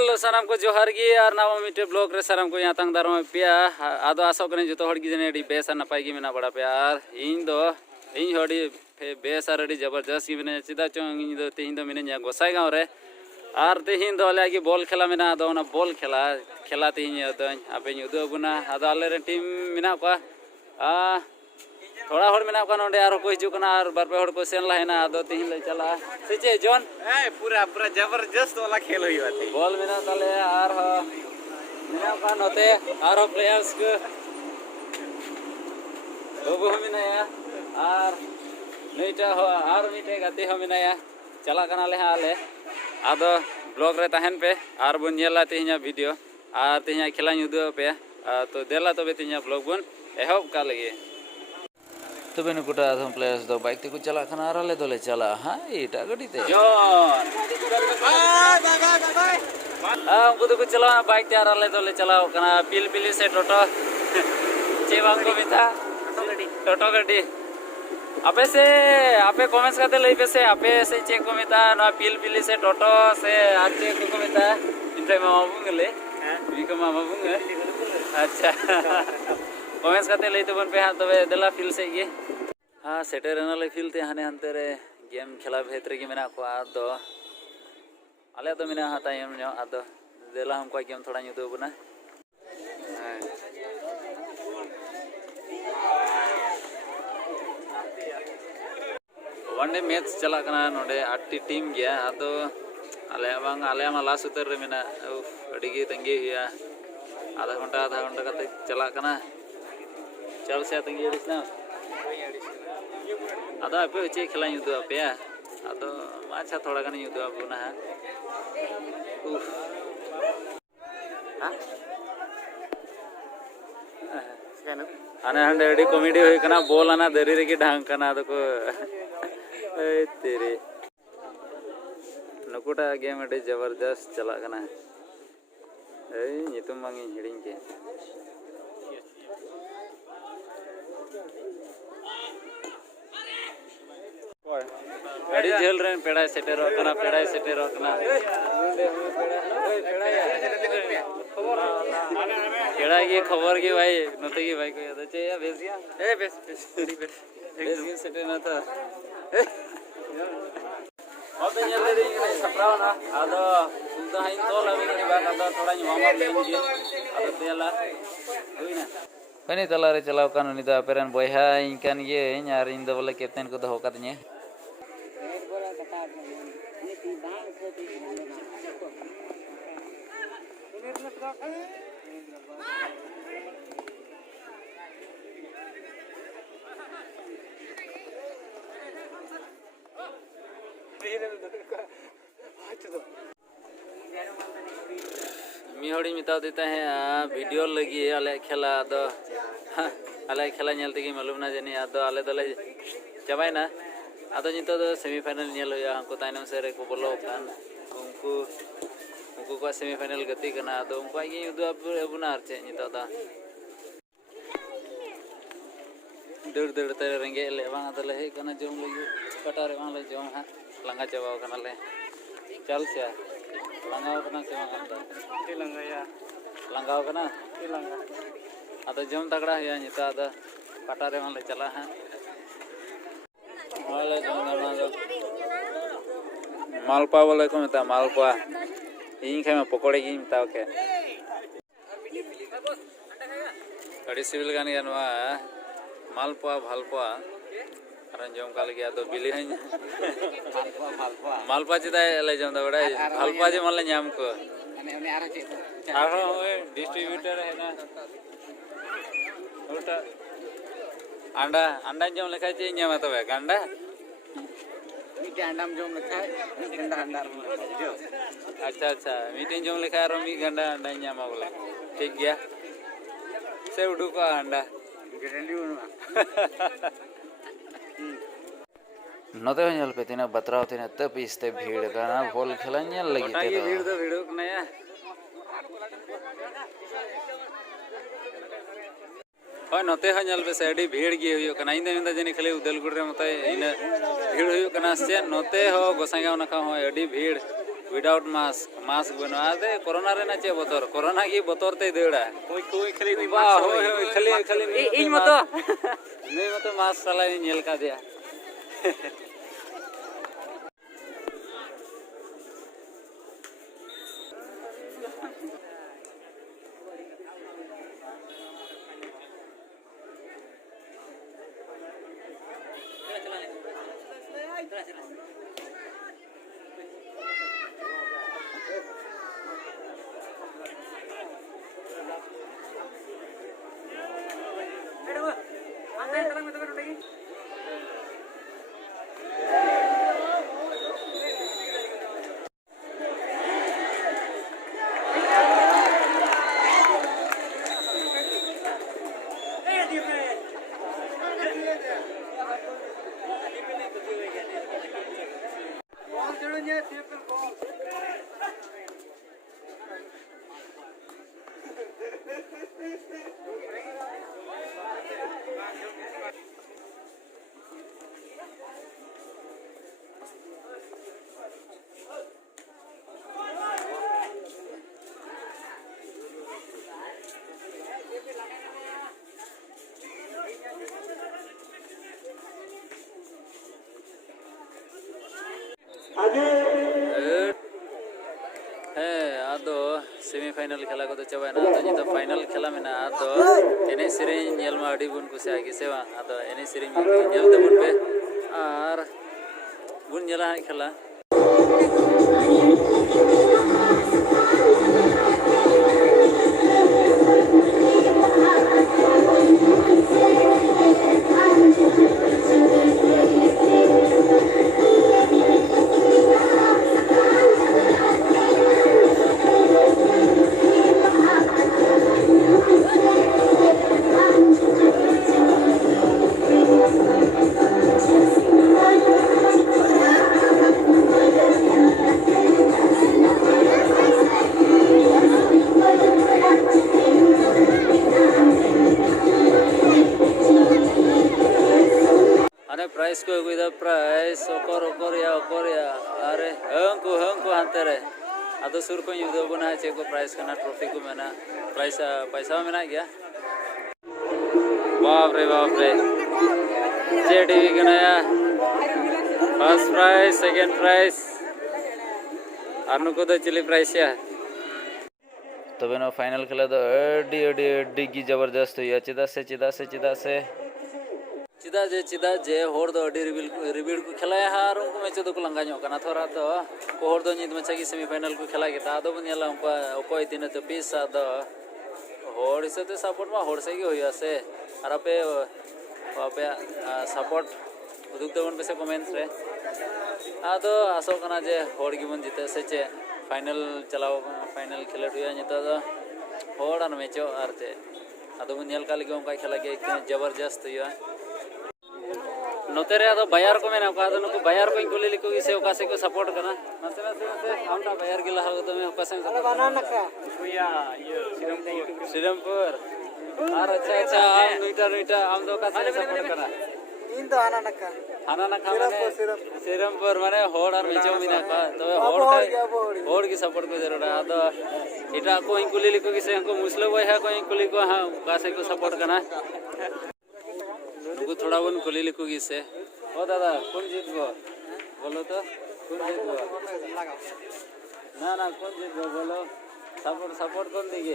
Hello सानाम को जोहार गी और नाम मिटे ब्लॉग रे सानाम को यहाँ तंग दारम पिया आदो आसो कने जो हड़ गी जने बेस नपाय गी मेना बड़ा प्यार और इन हड़ी बेस और जबरदस्त गी मेना चिदा चोंग इन दो तेहिं दो मिने गोसाई गाँव रे और तेहिं दो अले आगे बॉल खेला मेना आदो ना बॉल खेला तेहिं अदो आपे उदो बुना आदो आले रे टीम मेना को थोड़ा हड़ मेना को नोंडे आरो को हिजुकना और बार पे हड़ को सेन लाहेना आदो तेहिं ले चला सेचे जॉन पूरा पूरा जबरदस्त वाला खेल हुई बात बॉल मेना ताले और मेना का नोते और प्लेयर्स को बाबू मेनाया और नईटा हो और मिटे गाते हो मेनाया चला कना ले आले आदो ब्लॉग रे तहन पे और बन नेला तेहिं वीडियो और तेहिं खेला उदो पे तो देला तबे तेहिं ब्लॉग बन एहब का लगे तबे नुकुटा आधम प्लेयर्स दो बाइक ते को चला खाना आराले दोले चला हां एटा गडी ते उनको तो कुछ चला बाइक ते आराले दोले चलाओ कना पिल से टोटो चेवांग को मिथा टोटो गडी आपे कमेंट्स करते लई पे से आपे से चेक को मिथा ना पिल से टोटो से आचे को मिथा इनते मामा बुंगले बिको मामा बुंगे अच्छा कमेंट्स करते लई तो बन पे हां तबे देला फील से ये हाँ सेटर ले फील ते हाने हंते रे गेम खेला भेतरे की मेना को आदो आले तो मेना हाता यम नो आदो देला हमको गेम थोड़ा नुदो बना वनडे मैच चला कना नोडे 8 टीम गया आदो आले मा लास्ट उतर रे मेना अडिगे तंगे हुआ आधा घंटा कते चला कना चल से तंगे दिसना आदो आपे चे खेला युदो आपे आदो अच्छा थोड़ा गानी युदो आबुना उफ हां आने हंडे अडी कॉमेडी होय कना बॉल आना दरी रे की ढांग कना आदो को ए तेरे नकुटा गेम अडी जबरदस्त चला कना ए नितुम मांगी हिडिंग के अड़ी झेल रहे पेड़ा सेटेरो कना पेड़ा की खबर की भाई नते की भाई को याद है या बेस गया ए बेस गया सेटे ना था अब तो ये ले नहीं सप्राव ना आदो सुंदर है तो लगे नहीं बात आदो थोड़ा मामा लेंगे आदो तेला हुई ना कनी तला रे चलाव कानो नि दा पेरन बयहा इनकान ये यार इन दो बोले कैप्टन को दो कदने मिहोड़ी मिता देता है वीडियो लगी आले खेला दो आले खेला नेलते की मालूम ना जानी आदो आले दले चाबाय ना आदो नितो दो सेमीफाइनल नेल होया हमको ताइनम से रे को बोलो कान उनको को सेमीफाइनल गति करना आदो उनको आगे युद्ध अबुना आरचे नितो दा दड़ ते रेंगे ले बांग आदले हे कना जोम लगी कटारे बांग ले जोम हा लंगा चाबाव कना ले चल से लंगाव कना से बांग आदा ती लंगा या लंगाव कना ती लंगा आदो जोम तगड़ा है नितो आदो कटारे बांग ले चला है वाले जोम ना दो मालपा वाले को मिता मालपा इन खाए पकोड़े की मिता के अड़ी सिविल गानी गनवा मालपा भालपा रंजोम का लगे तो बिली है मालपा चिता ले जम दा बड़ा भालपा जे मन ले नाम को ने आरो चे आरो डिस्ट्रीब्यूटर है ना उल्टा अंडा जम लेखा चे न्यामा तबे गंडा मीटे अंडाम जम लेखा गंडा जो अच्छा मीटिंग जम लेखा रो मी गंडा अंडा न्यामा बोले ठीक गया से उडू को अंडा गरेंडी उनवा नते हल पे तिना बतराव तिना तब इस्ते भीड़ गाना बॉल खेला नेल लगी ते तो भीड़ कने और नते हल पे से भीड़ गे हुयो कना इन दिन जनी खाली उदलगुड़ रे मते इन भीड़ हुयो कना से नते हो गोसाईगांव नखा हो अडी भीड़ विदाउट मास्क मास्क बनो आदे कोरोना रे ना चे बतोर कोरोना की बतोर ते देड़ा कोई कोई खाली नहीं बा होय खाली खाली इन मतो नहीं मतो मास्क साला नेल का दिया आदो सेमीफाइनल खेला को तो चबायना आदो जितो फाइनल खेला मेना आदो एने सिरिन नेल मा अडी बुन कुसे आगे सेवा आदो एने सिरिन नेल दे बुन पे आर बुन नेला खेला प्राइस को गुदा प्राइस ओकर या अरे हंको हानते रे आदो सुर को युदो बना चे को प्राइस कना ट्रॉफी को मेना पैसा मेना गया बाप रे जे टीवी कना या फर्स्ट प्राइस सेकंड प्राइस आरनु को दो चिली प्राइस या तबे नो फाइनल खेला दो अड्डी की जबरदस्त हुई चिदा से चिदा जे होर दो अडी रिबिल को खेलाया हार उनको मैच दो को लंगा ᱧᱚᱜ ᱠᱟᱱᱟ थोड़ा तो होर दो नित मचा की सेमीफाइनल को खेला गेता आदो बन नेला उनको ओकोय दिन तो पीस आदो होर हिसाब सपोर्ट मा होर से ही होया से और आपे सपोर्ट उदुक दबन पे से कमेंट्स रे आदो आसो कना जे होर गिबन जिते से चे फाइनल चलाओ फाइनल खेलट हुआ नित दो होर आन मैचो आरते आदो बन नेल काल के उनका खेला के जबरदस्त हुआ नोते रे आदो बायर को मेना का नुको बायर को कुली लिको से ओका से को सपोर्ट करना नसे हमटा बायर गिला हो तो मैं ओका से बना नखा भैया ये श्रीरामपुर और अच्छा हम नुइटा हम दो का से सपोर्ट करना इन तो हाना नखा माने श्रीरामपुर माने होड़ और मेचो मिना का तो होड़ की सपोर्ट को जरूर है आदो इटा को कुली लिको से हमको मुस्लिम भाई है को कुली को हां का से को सपोर्ट करना को थोड़ा बन कुली लिखोगी से ओ दादा कौन जीत गो बोलो तो कौन जीत गो ना कौन जीत गो बोलो सपोर्ट कौन देगी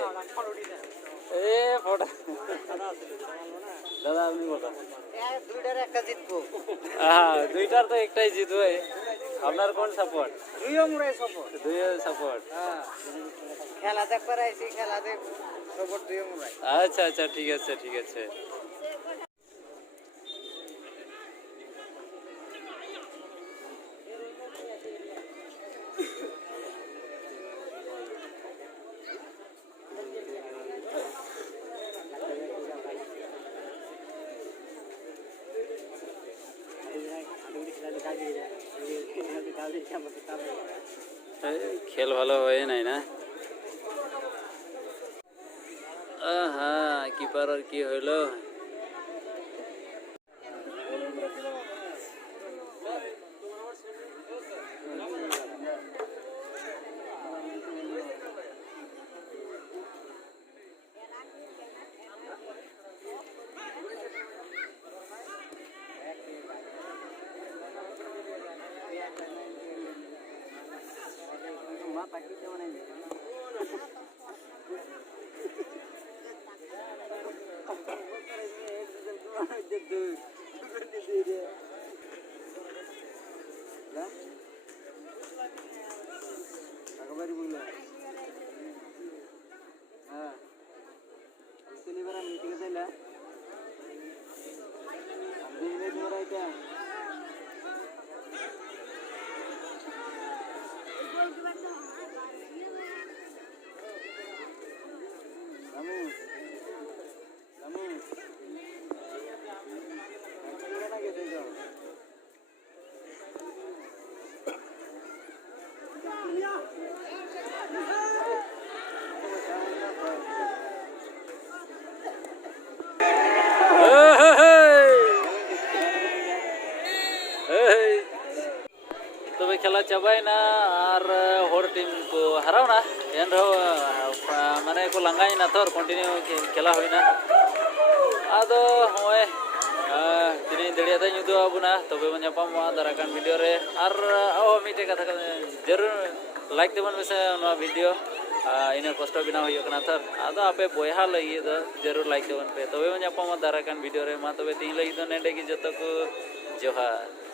ए फोटो दादा আপনি বলো দুইটার একটা জিতবো দুইটার তো একটাই জিতবে আপনার কোন সাপোর্ট দুই সাপোর্ট খেলা দেখবার আইছি খেলা দেখ সাপোর্ট দুই মুরাই আচ্ছা ঠিক আছে खेल ভালো হয় নাই না আহা কিপার আর কি হইলো तबे खेला चाबायना और हर टीम को हरावना एनरो माने को लांगायना तो कंटिन्यू खेला होइना आदो होय दिनै दड़ियादा ᱧᱩᱫᱩ आबुना तबे बन जापामा दाराकान वीडियो रे और मिटे कथा जरूर लाइक देबन बेसे नवा वीडियो इन कष्ट बिना होय कना थर आदो आपे बोयहा लई दो जरूर लाइक देबन पे तबे बन जापामा दाराकान वीडियो रे मा तबे तीन लई दो नेडे की जतो को जोहार।